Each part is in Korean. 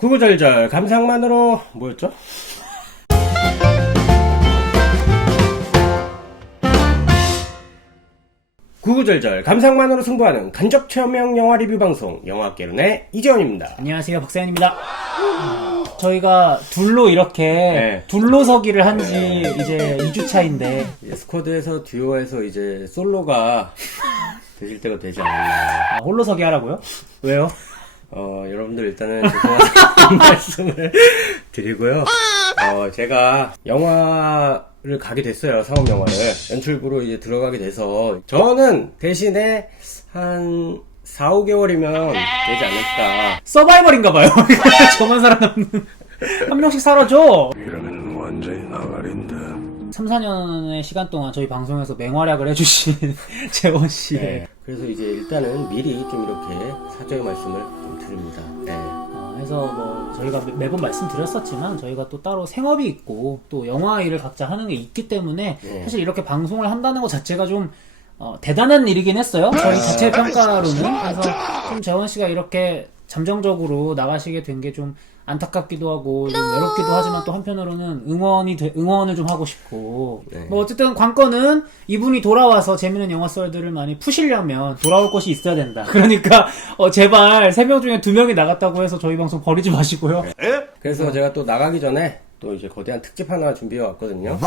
구구절절 감상만으로 뭐였죠? 구구절절 감상만으로 승부하는 간접 체험형 영화 리뷰 방송 영화개론의 이재원입니다. 안녕하세요, 박사연입니다. 저희가 둘로 이렇게 둘로서기를 한 지 이제 2주 차인데 스쿼드에서 듀오에서 이제 솔로가 되실 때가 되지 않았나. 홀로서기 하라고요? 왜요? 여러분들 일단은 죄송한 말씀을 드리고요. 제가 영화를 가게 됐어요. 상업영화를. 연출부로 이제 들어가게 돼서 저는 대신에 한 4, 5개월이면 되지 않을까. 서바이벌인가봐요. 저만 살아남는. 한 명씩 사라져. 이러면 완전히 나가린다. 3, 4년의 시간 동안 저희 방송에서 맹활약을 해주신 재원씨. 네. 그래서 이제 일단은 미리 좀 이렇게 사죄의 말씀을 좀 드립니다. 네. 그래서 뭐 저희가 매번 말씀드렸었지만 저희가 또 따로 생업이 있고 또 영화 일을 각자 하는 게 있기 때문에 사실 이렇게 방송을 한다는 것 자체가 좀 대단한 일이긴 했어요. 저희 자체 평가로는. 그래서 좀 재원씨가 이렇게 잠정적으로 나가시게 된 게 좀 안타깝기도 하고 좀 외롭기도 하지만 또 한편으로는 응원을 좀 하고 싶고 뭐 어쨌든 관건은 이분이 돌아와서 재밌는 영화 썰들을 많이 푸시려면 돌아올 곳이 있어야 된다. 그러니까 제발 3명 중에 2명이 나갔다고 해서 저희 방송 버리지 마시고요. 그래서 제가 또 나가기 전에 또 이제 거대한 특집 하나 준비해 왔거든요.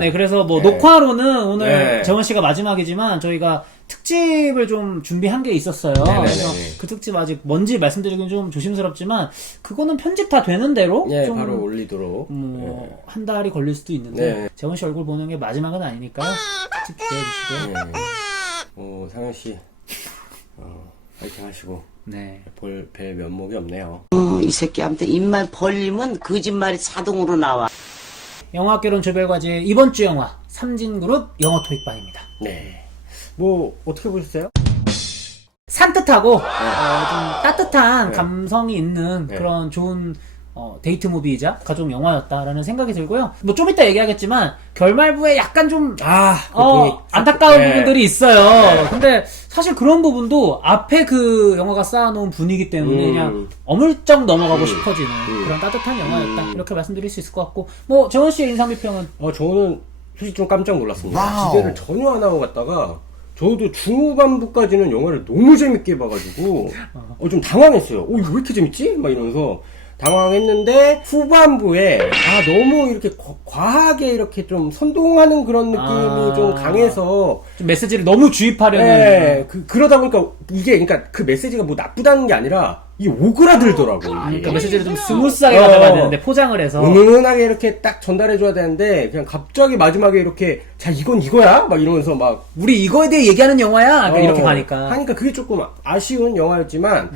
네. 그래서 뭐 녹화로는 오늘 재원씨가 마지막이지만 저희가 특집을 좀 준비한 게 있었어요. 그래서 그 특집 아직 뭔지 말씀드리긴 좀 조심스럽지만 그거는 편집 다 되는 대로 좀 바로 올리도록 한 달이 걸릴 수도 있는데 재원씨 얼굴 보는 게 마지막은 아니니까요. 특집 기대해 주시고요. 상현씨 파이팅 하시고 네. 뵐 면목이 없네요. 이 새끼한테 입만 벌리면 거짓말이 자동으로 나와. 영화학개론 조별과제 이번 주 영화 삼진그룹 영어 토익반입니다. 네. 뭐 어떻게 보셨어요? 산뜻하고 좀 따뜻한 감성이 있는 그런 좋은 데이트 무비이자 가족 영화였다라는 생각이 들고요. 뭐 좀 이따 얘기하겠지만 결말부에 약간 좀 안타까운 부분들이 있어요. 근데 사실 그런 부분도 앞에 그 영화가 쌓아놓은 분위기 때문에 그냥 어물쩍 넘어가고 싶어지는 그런 따뜻한 영화였다. 이렇게 말씀드릴 수 있을 것 같고 뭐 재원 씨의 인상 비평은? 저는 솔직히 좀 깜짝 놀랐습니다. 기대를 전혀 안 하고 갔다가 저도 중후반부까지는 영화를 너무 재밌게 봐가지고 좀 당황했어요. 이거 왜 이렇게 재밌지? 막 이러면서 당황했는데 후반부에 너무 이렇게 과하게 이렇게 좀 선동하는 그런 느낌이 좀 강해서 좀 메시지를 너무 주입하려는 그러다 보니까 이게 그러니까 그 메시지가 뭐 나쁘다는 게 아니라 이게 오그라들더라고요. 그러니까 메시지를 좀 스무스하게 가져가야 되는데 포장을 해서 은은하게 이렇게 딱 전달해줘야 되는데 그냥 갑자기 마지막에 이렇게 자 이건 이거야? 막 이러면서 막 우리 이거에 대해 얘기하는 영화야? 이렇게 가니까 그게 조금 아쉬운 영화였지만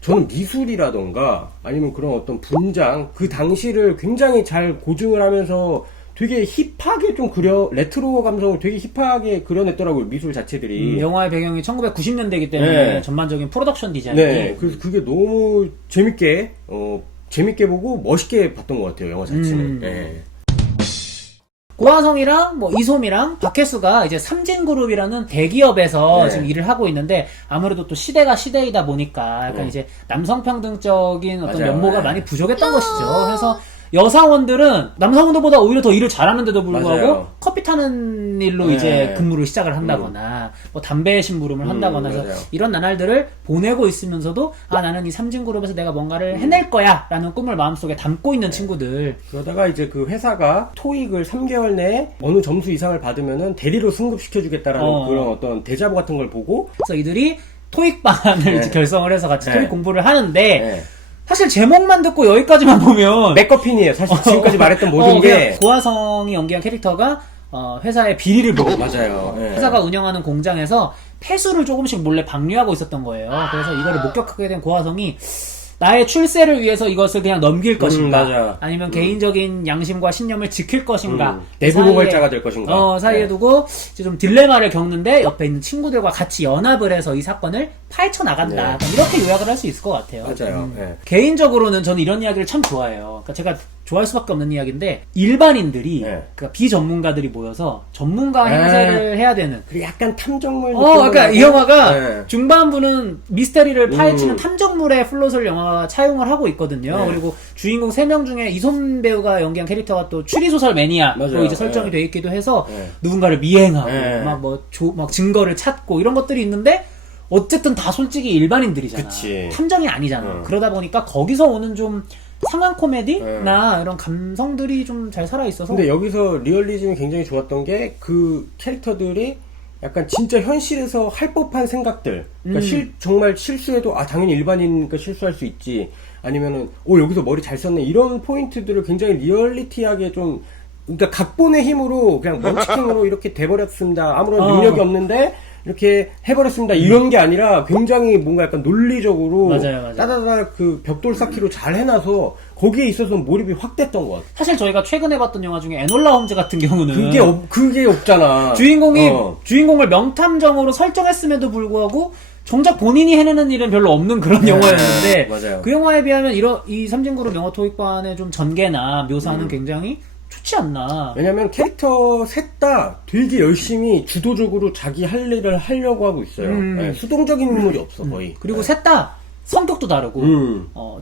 저는 미술이라던가 아니면 그런 어떤 분장 그 당시를 굉장히 잘 고증을 하면서 되게 힙하게 좀 레트로 감성을 되게 힙하게 그려냈더라고요. 미술 자체들이. 영화의 배경이 1990년대이기 때문에 전반적인 프로덕션 디자인이 그래서 그게 너무 재밌게 보고 멋있게 봤던 것 같아요. 영화 자체는. 고화성이랑 뭐 이솜이랑 박혜수가 이제 삼진그룹이라는 대기업에서 지금 일을 하고 있는데 아무래도 또 시대가 시대이다 보니까 약간 이제 남성평등적인 어떤 면모가 많이 부족했던 것이죠. 그래서 여사원들은 남사원들보다 오히려 더 일을 잘하는데도 불구하고 커피 타는 일로 이제 근무를 시작을 한다거나 뭐 담배 심부름을 한다거나 해서 이런 나날들을 보내고 있으면서도 나는 이 삼진그룹에서 내가 뭔가를 해낼 거야 라는 꿈을 마음속에 담고 있는 친구들. 그러다가 이제 그 회사가 토익을 3개월 내에 어느 점수 이상을 받으면은 대리로 승급시켜주겠다라는 그런 어떤 대자보 같은 걸 보고 그래서 이들이 토익반을 이제 결성을 해서 같이 토익 공부를 하는데 사실 제목만 듣고 여기까지만 보면 맥거핀이에요. 사실 지금까지 말했던 모든 게 고화성이 연기한 캐릭터가 회사의 비리를 보고 맞아요. 회사가 운영하는 공장에서 폐수를 조금씩 몰래 방류하고 있었던 거예요. 그래서 이거를 목격하게 된 고화성이 나의 출세를 위해서 이것을 그냥 넘길 것인가 아니면 개인적인 양심과 신념을 지킬 것인가 내부 고발자가 될 것인가 사이에 두고 이제 좀 딜레마를 겪는데 옆에 있는 친구들과 같이 연합을 해서 이 사건을 파헤쳐 나간다 이렇게 요약을 할 수 있을 것 같아요. 맞아요. 개인적으로는 저는 이런 이야기를 참 좋아해요. 그러니까 제가 좋아할 수밖에 없는 이야기인데 일반인들이 네. 그러니까 비전문가들이 모여서 전문가 행세를 해야 되는 그리고 약간 탐정물 그러니까 이 느낌도 영화가 나고. 중반부는 미스터리를 파헤치는 탐정물의 플롯을 영화가 차용을 하고 있거든요. 네. 그리고 주인공 3명 중에 이솜 배우가 연기한 캐릭터가 또 추리소설 매니아로 맞아요. 이제 설정이 네. 돼 있기도 해서 네. 누군가를 미행하고 네. 막 증거를 찾고 이런 것들이 있는데 어쨌든 다 솔직히 일반인들이잖아. 그치. 탐정이 아니잖아. 그러다 보니까 거기서 오는 좀 상황 코미디나 이런 감성들이 좀 잘 살아있어서 근데 여기서 리얼리즘이 굉장히 좋았던 게 그 캐릭터들이 약간 진짜 현실에서 할 법한 생각들 그러니까 정말 실수해도 당연히 일반인이니까 실수할 수 있지 아니면은 여기서 머리 잘 썼네 이런 포인트들을 굉장히 리얼리티하게 좀 그러니까 각본의 힘으로 그냥 먼치킹으로 이렇게 돼버렸습니다 아무런 능력이 없는데 이렇게 해버렸습니다. 이런 게 아니라 굉장히 뭔가 약간 논리적으로 맞아요. 따다다 그 벽돌 쌓기로 잘 해놔서 거기에 있어서 몰입이 확 됐던 것 같아요. 사실 저희가 최근에 봤던 영화 중에 에놀라 홈즈 같은 경우는 그게 없잖아. 주인공을 명탐정으로 설정했음에도 불구하고 정작 본인이 해내는 일은 별로 없는 그런 영화였는데 맞아요. 그 영화에 비하면 이 삼진그룹 영화 토익반의 좀 전개나 묘사는 굉장히 좋지 않나. 왜냐면 캐릭터 셋 다 되게 열심히 주도적으로 자기 할 일을 하려고 하고 있어요. 네, 수동적인 인물이 없어 거의. 그리고 셋 다 성격도 다르고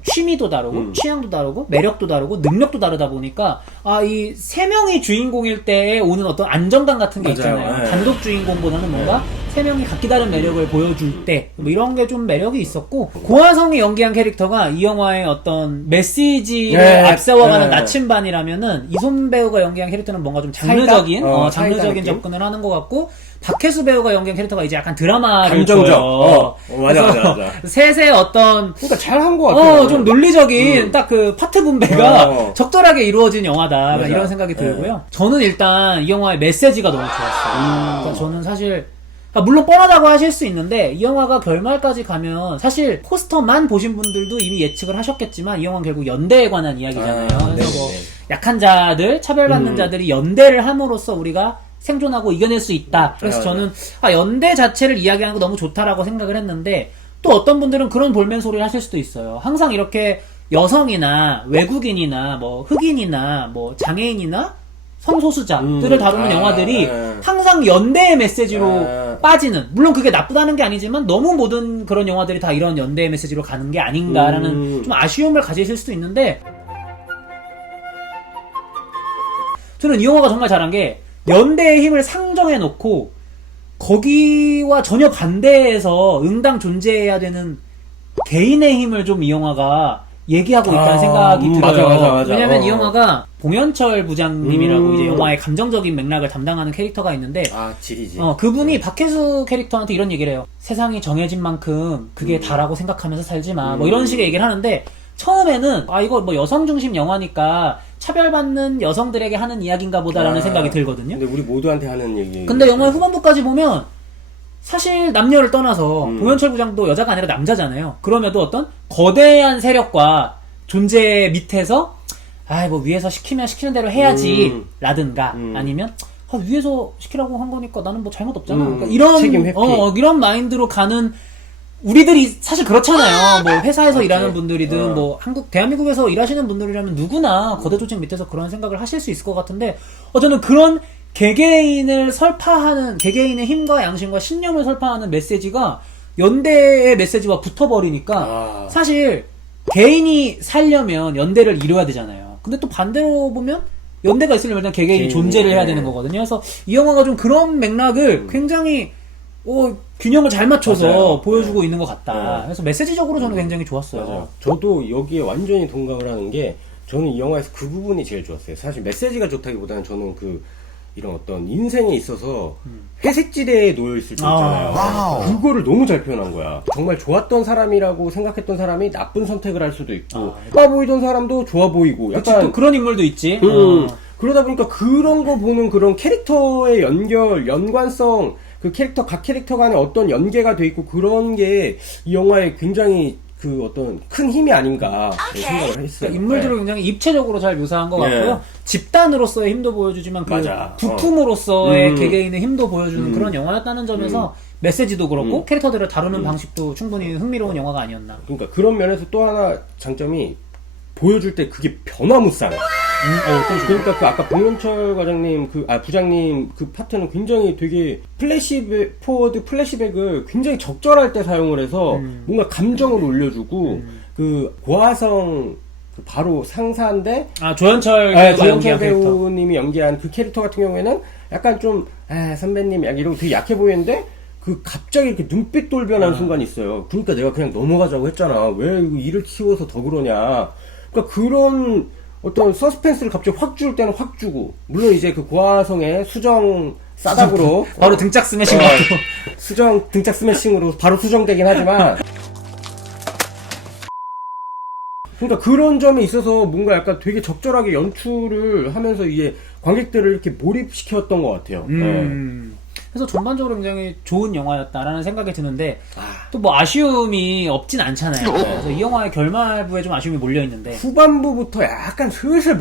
취미도 다르고 취향도 다르고 매력도 다르고 능력도 다르다 보니까 이 3명이 주인공일 때에 오는 어떤 안정감 같은 게 맞아요. 있잖아요. 네. 단독 주인공보다는 뭔가 3명이 각기 다른 매력을 보여줄 때 뭐 이런 게 좀 매력이 있었고 고화성이 연기한 캐릭터가 이 영화의 어떤 메시지를 앞세워가는 나침반이라면은 이솜 배우가 연기한 캐릭터는 뭔가 좀 장르적인 장르적인 접근을 하는 것 같고 박혜수 배우가 연기한 캐릭터가 이제 약간 드라마를 감정적. 줘요. 맞아. 셋의 어떤 그러니까 잘한 것 같아요. 좀 논리적인 딱 그 파트 분배가 적절하게 이루어진 영화다 맞아. 이런 생각이 들고요. 저는 일단 이 영화의 메시지가 너무 좋았어요. 그러니까 저는 사실 물론 뻔하다고 하실 수 있는데 이 영화가 결말까지 가면 사실 포스터만 보신 분들도 이미 예측을 하셨겠지만 이 영화는 결국 연대에 관한 이야기잖아요. 그래서 뭐 약한 자들, 차별받는 자들이 연대를 함으로써 우리가 생존하고 이겨낼 수 있다. 그래서 저는 연대 자체를 이야기하는 거 너무 좋다라고 생각을 했는데 또 어떤 분들은 그런 볼멘 소리를 하실 수도 있어요. 항상 이렇게 여성이나 외국인이나 뭐 흑인이나 뭐 장애인이나 성소수자들을 다루는 영화들이 항상 연대의 메시지로 빠지는 물론 그게 나쁘다는 게 아니지만 너무 모든 그런 영화들이 다 이런 연대의 메시지로 가는 게 아닌가라는 좀 아쉬움을 가지실 수도 있는데 저는 이 영화가 정말 잘한 게 연대의 힘을 상정해 놓고 거기와 전혀 반대해서 응당 존재해야 되는 개인의 힘을 좀 이 영화가 얘기하고 있다는 생각이 들어요. 맞아. 왜냐면 이 영화가 봉현철 부장님이라고 이제 영화의 감정적인 맥락을 담당하는 캐릭터가 있는데 지리지. 그분이 박혜수 캐릭터한테 이런 얘기를 해요. 세상이 정해진 만큼 그게 다라고 생각하면서 살지 마. 뭐 이런 식의 얘기를 하는데 처음에는 이거 뭐 여성 중심 영화니까 차별받는 여성들에게 하는 이야기인가 보다라는 생각이 들거든요. 근데 우리 모두한테 하는 얘기. 근데 영화의 후반부까지 보면 사실 남녀를 떠나서 봉현철 부장도 여자가 아니라 남자잖아요. 그럼에도 어떤 거대한 세력과 존재 밑에서 뭐 위에서 시키면 시키는 대로 해야지 라든가 아니면 위에서 시키라고 한 거니까 나는 뭐 잘못 없잖아. 그러니까 이런 책임 회피. 이런 마인드로 가는 우리들이 사실 그렇잖아요. 뭐 회사에서 일하는 분들이든 뭐 대한민국에서 일하시는 분들이라면 누구나 거대 조직 밑에서 그런 생각을 하실 수 있을 것 같은데 저는 그런 개개인을 설파하는 개개인의 힘과 양심과 신념을 설파하는 메시지가 연대의 메시지와 붙어버리니까 사실 개인이 살려면 연대를 이뤄야 되잖아요. 근데 또 반대로 보면 연대가 있으려면 일단 개개인이 존재를 해야 되는 거거든요. 그래서 이 영화가 좀 그런 맥락을 굉장히 균형을 잘 맞춰서 보여주고 있는 것 같다. 그래서 메시지적으로 저는 굉장히 좋았어요. 맞아요. 저도 여기에 완전히 동감을 하는 게 저는 이 영화에서 그 부분이 제일 좋았어요. 사실 메시지가 좋다기보다는 저는 이런 어떤 인생에 있어서 회색지대에 놓여있을 때 있잖아요. 그거를 너무 잘 표현한 거야. 정말 좋았던 사람이라고 생각했던 사람이 나쁜 선택을 할 수도 있고 나빠 보이던 사람도 좋아 보이고 약간 또 그런 인물도 있지. 그러다 보니까 그런 거 보는 그런 캐릭터의 연관성 각 캐릭터 간에 어떤 연계가 돼 있고 그런 게 이 영화에 굉장히 어떤 큰 힘이 아닌가 생각을 했어요. 그러니까 인물들을 굉장히 입체적으로 잘 묘사한 것 같고요. 집단으로서의 힘도 보여주지만 부품으로서의 개개인의 힘도 보여주는 그런 영화였다는 점에서 메시지도 그렇고 캐릭터들을 다루는 방식도 충분히 흥미로운 영화가 아니었나. 그러니까 그런 면에서 또 하나 장점이 보여줄 때 그게 변화무쌍. 그러니까 그 아까 봉현철 과장님 부장님 그 파트는 굉장히 되게 포워드 플래시백을 굉장히 적절할 때 사용을 해서 뭔가 감정을 올려주고 그 고화성 그 바로 상사인데 조현철 조현철 배우님이 연기한 그 캐릭터 같은 경우에는 약간 좀 선배님 약간 이러고 되게 약해 보이는데 그 갑자기 이렇게 눈빛 돌변한 순간이 있어요. 그러니까 내가 그냥 넘어가자고 했잖아. 왜 이거 일을 키워서 더 그러냐. 그러니까 그런 어떤 서스펜스를 갑자기 확 줄 때는 확 주고, 물론 이제 그 고화성의 수정 싸닥으로 바로 등짝 스매싱 받고 수정 등짝 스매싱으로 바로 수정되긴 하지만 그러니까 그런 점에 있어서 뭔가 약간 되게 적절하게 연출을 하면서 이게 관객들을 이렇게 몰입시켰던 것 같아요. 그래서 전반적으로 굉장히 좋은 영화였다라는 생각이 드는데 또 뭐 아쉬움이 없진 않잖아요. 그래서 이 영화의 결말부에 좀 아쉬움이 몰려 있는데 후반부부터 약간 슬슬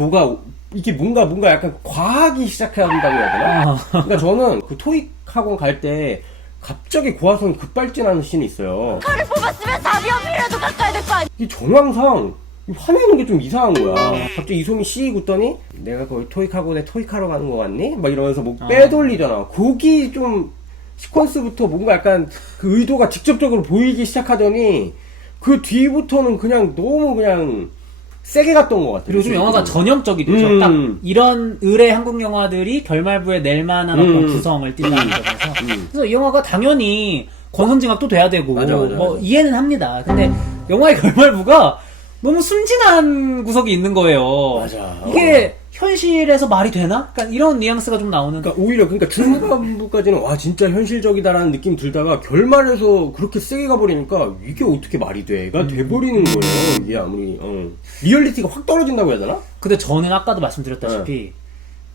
이게 뭔가 약간 과하기 시작한다고 해야 되나? 그러니까 저는 그 토익 학원 갈 때 갑자기 고화성이 급발진하는 씬이 있어요. 칼을 뽑았으면 4병이라도 깎아야 될 거 아니야. 이 정황상 화내는 게 좀 이상한 거야. 갑자기 이솜이 씩 웃더니 내가 거기 토익학원에 토익하러 가는 거 같니? 막 이러면서 뭐 빼돌리잖아. 거기 좀 시퀀스부터 뭔가 약간 그 의도가 직접적으로 보이기 시작하더니 그 뒤부터는 그냥 너무 그냥 세게 갔던 것 같아요. 그리고 좀 영화가 전형적이 되죠. 딱 이런 의뢰 한국 영화들이 결말부에 낼 만한 어떤 구성을 띈다는 점에서. 그래서 이 영화가 당연히 권선징악도 돼야 되고 맞아. 뭐 이해는 합니다. 근데 영화의 결말부가 너무 순진한 구석이 있는 거예요. 맞아. 이게 현실에서 말이 되나? 그러니까 이런 뉘앙스가 좀 나오는. 그러니까 오히려 중반부까지는 와 진짜 현실적이다라는 느낌 들다가 결말에서 그렇게 세게 가버리니까 이게 어떻게 말이 돼가 돼버리는 거예요. 이게 아무리 리얼리티가 확 떨어진다고 해야 되나? 근데 저는 아까도 말씀드렸다시피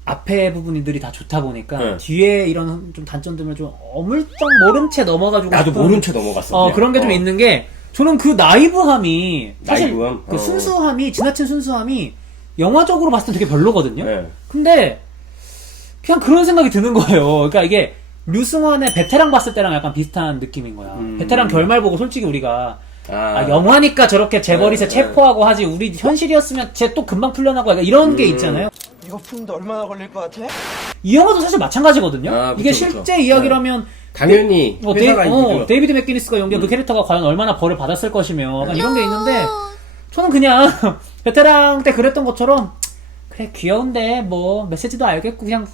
앞에 부분들이 다 좋다 보니까 뒤에 이런 좀 단점들을 좀 어물쩍 모른 채 넘어가지고 나도 모른 채 넘어갔어. 그런 게 좀 있는 게 저는 그 나이브함이 사실 나이브함? 그 순수함이 지나친 순수함이 영화적으로 봤을 때 되게 별로거든요. 네. 근데 그냥 그런 생각이 드는 거예요. 그러니까 이게 류승환의 베테랑 봤을 때랑 약간 비슷한 느낌인 거야. 베테랑 결말 보고 솔직히 우리가 영화니까 저렇게 재벌이세 체포하고 하지 우리 현실이었으면 쟤 또 금방 풀려나고 약간 이런 게 있잖아요. 이거 푸는데 얼마나 걸릴 것 같아? 이 영화도 사실 마찬가지거든요. 이게 그쵸. 실제 이야기라면 당연히 회사가 데이비드 맥기니스가 연기한 그 캐릭터가 과연 얼마나 벌을 받았을 것이며 약간 이런 게 있는데 저는 그냥 베테랑 때 그랬던 것처럼 그래 귀여운데 뭐 메시지도 알겠고 그냥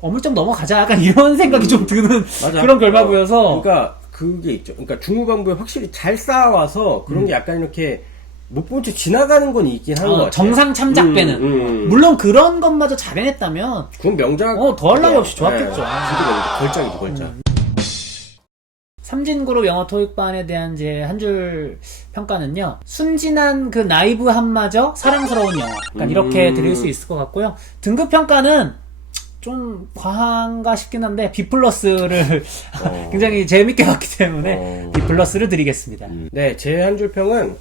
어물쩍 넘어가자 약간 이런 생각이 좀 드는 그런 결말부여서 그러니까 그게 있죠. 그러니까 중후반부에 확실히 잘 쌓아와서 그런 게 약간 이렇게 못 본 채 지나가는 건 있긴 하는 것 같아요. 정상 참작배는 물론 그런 것마저 잘 해냈다면 그건 명작 더할 나위 없이 좋았겠죠. 걸작이죠 걸작. 삼진그룹 영어 토익반에 대한 제 한 줄 평가는요. 순진한 그 나이브함마저 사랑스러운 영화. 약간 이렇게 드릴 수 있을 것 같고요. 등급 평가는 좀 과한가 싶긴 한데 B 플러스를 굉장히 재밌게 봤기 때문에 B 플러스를 드리겠습니다. 네, 제 한 줄 평은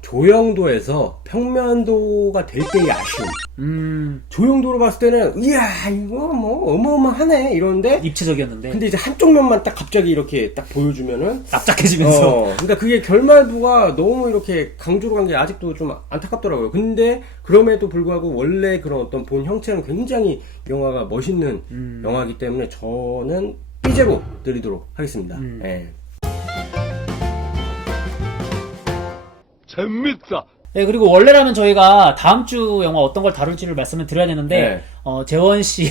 조영도에서 평면도가 될 때의 아쉬움. 조영도로 봤을 때는 이야 이거 뭐 어마어마하네 이러는데 입체적이었는데 근데 이제 한쪽 면만 딱 갑자기 이렇게 딱 보여주면은 납작해지면서 그러니까 그게 결말부가 너무 이렇게 강조로 간 게 아직도 좀 안타깝더라고요. 근데 그럼에도 불구하고 원래 그런 어떤 본 형체는 굉장히 영화가 멋있는 영화이기 때문에 저는 B제로 드리도록 하겠습니다. 네. 재밌다. 네, 그리고 원래라면 저희가 다음 주 영화 어떤 걸 다룰지를 말씀을 드려야 되는데 네. 재원 씨의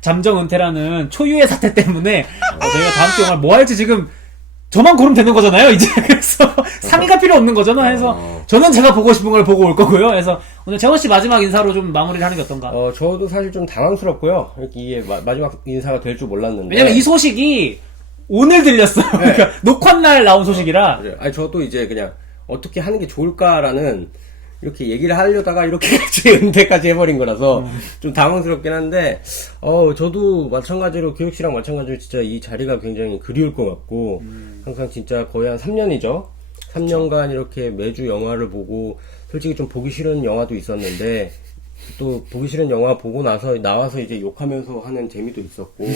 잠정 은퇴라는 초유의 사태 때문에 저희가 다음 주 영화를 뭐 할지 지금 저만 고르면 되는 거잖아요, 이제. 그래서 상의가 필요 없는 거잖아. 해서 저는 제가 보고 싶은 걸 보고 올 거고요. 그래서 오늘 재원 씨 마지막 인사로 좀 마무리를 하는 게 어떤가? 저도 사실 좀 당황스럽고요. 이게 마지막 인사가 될 줄 몰랐는데. 왜냐면 이 소식이 오늘 들렸어요. 그러니까 녹화날 나온 소식이라. 아니 저도 이제 그냥 어떻게 하는 게 좋을까라는 이렇게 얘기를 하려다가 이렇게 제 은퇴까지 해버린 거라서 좀 당황스럽긴 한데 저도 마찬가지로 교육씨랑 마찬가지로 진짜 이 자리가 굉장히 그리울 것 같고 항상 진짜 거의 한 3년이죠 3년간 이렇게 매주 영화를 보고 솔직히 좀 보기 싫은 영화도 있었는데 또 보기 싫은 영화 보고 나와서 이제 욕하면서 하는 재미도 있었고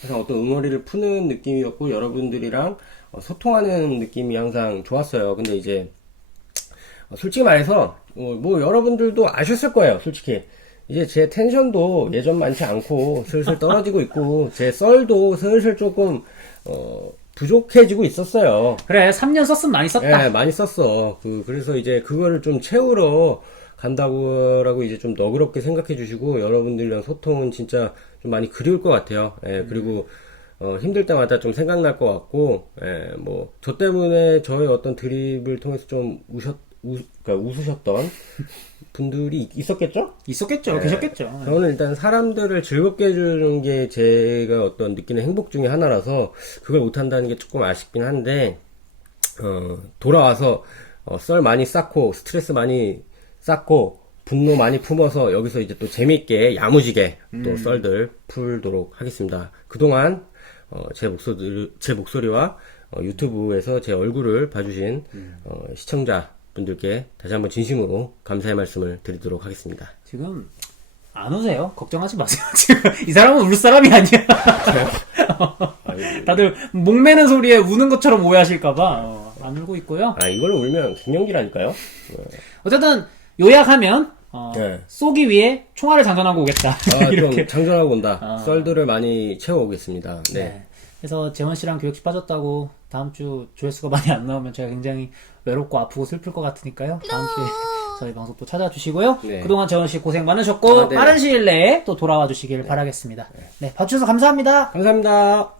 항상 어떤 응어리를 푸는 느낌이었고 여러분들이랑 소통하는 느낌이 항상 좋았어요. 근데 이제 솔직히 말해서 뭐 여러분들도 아셨을 거예요, 솔직히. 이제 제 텐션도 예전 많지 않고 슬슬 떨어지고 있고 제 썰도 슬슬 조금 부족해지고 있었어요. 그래, 3년 썼으면 많이 썼다. 예, 많이 썼어. 그래서 이제 그거를 좀 채우러 간다고라고 이제 좀 너그럽게 생각해 주시고 여러분들이랑 소통은 진짜 좀 많이 그리울 것 같아요. 예, 그리고 힘들 때마다 좀 생각날 것 같고, 예, 뭐 저 때문에 저의 어떤 드립을 통해서 좀 그러니까 웃으셨던 분들이 있었겠죠? 있었겠죠, 계셨겠죠. 저는 일단 사람들을 즐겁게 해주는 게 제가 어떤 느끼는 행복 중에 하나라서 그걸 못한다는 게 조금 아쉽긴 한데 돌아와서 썰 많이 쌓고 스트레스 많이 쌓고 분노 많이 품어서 여기서 이제 또 재밌게 야무지게 또 썰들 풀도록 하겠습니다. 그동안 제 목소리와 유튜브에서 제 얼굴을 봐주신 시청자 분들께 다시 한번 진심으로 감사의 말씀을 드리도록 하겠습니다. 지금 안 우세요. 걱정하지 마세요. 지금 이 사람은 울 사람이 아니야. 다들 목매는 소리에 우는 것처럼 오해하실까봐 안 울고 있고요. 이걸로 울면 갱년기라니까요. 어쨌든 요약하면 네. 쏘기 위해 총알을 장전하고 오겠다. 좀 이렇게. 장전하고 온다. 썰들을 많이 채워오겠습니다. 네. 네. 그래서 재원 씨랑 교육시 빠졌다고 다음 주 조회수가 많이 안 나오면 제가 굉장히 외롭고 아프고 슬플 것 같으니까요. 다음 주에 저희 방송 또 찾아주시고요. 네. 그동안 재원 씨 고생 많으셨고 네. 빠른 시일 내에 또 돌아와 주시길 바라겠습니다. 네, 봐주셔서 감사합니다. 감사합니다.